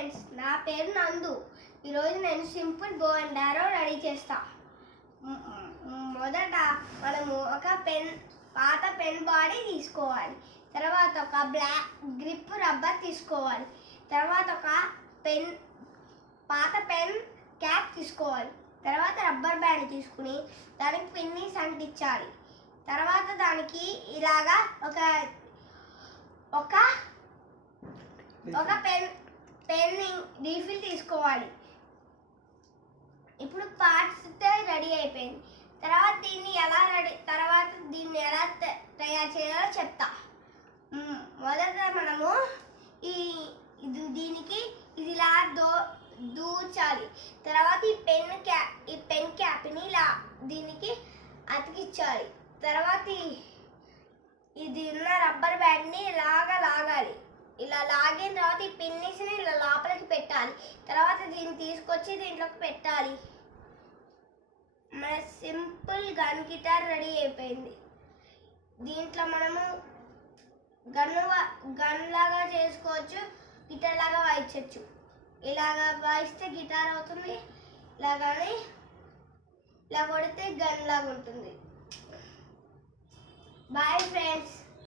Friends, నా పేరు నందు. ఈరోజు నేను సింపుల్ బో అండ్ ఆరో రెడీ చేస్తా. మొదట మనము ఒక పాత పెన్ బాడీ తీసుకోవాలి. తర్వాత ఒక బ్లాక్ గ్రిప్ రబ్బర్ తీసుకోవాలి. తర్వాత ఒక పాత పెన్ క్యాప్ తీసుకోవాలి. తర్వాత రబ్బర్ బ్యాండ్ తీసుకుని దానికి పిన్నిస్ అంటించాలి. తర్వాత దానికి ఇలాగా ఒక పెన్ రీఫిల్ తీసుకోవాలి. ఇప్పుడు పార్ట్స్ రెడీ అయిపోయింది. తర్వాత దీన్ని ఎలా తయారు చేయాలో చెప్తా. మొదట మనము దీనికి ఇలా దూర్చాలి. తర్వాత ఈ పెన్ క్యాప్ని ఇలా దీనికి అతికించాలి. తర్వాత ఇది ఉన్న రబ్బర్ బ్యాండ్ని లాగాలి. ఇలా లాగిన తర్వాత ఈ పిన్నిస్ని ఇలా లోపలికి పెట్టాలి. తర్వాత దీన్ని తీసుకొచ్చి దీంట్లోకి పెట్టాలి. మన సింపుల్ గన్ గిటార్ రెడీ అయిపోయింది. దీంట్లో మనము గన్ లాగా చేసుకోవచ్చు, గిటార్ లాగా వాయించవచ్చు. ఇలాగా వాయిస్తే గిటార్ అవుతుంది, ఇలాగని ఇలా కొడితే గన్ లాగా ఉంటుంది. Bye friends.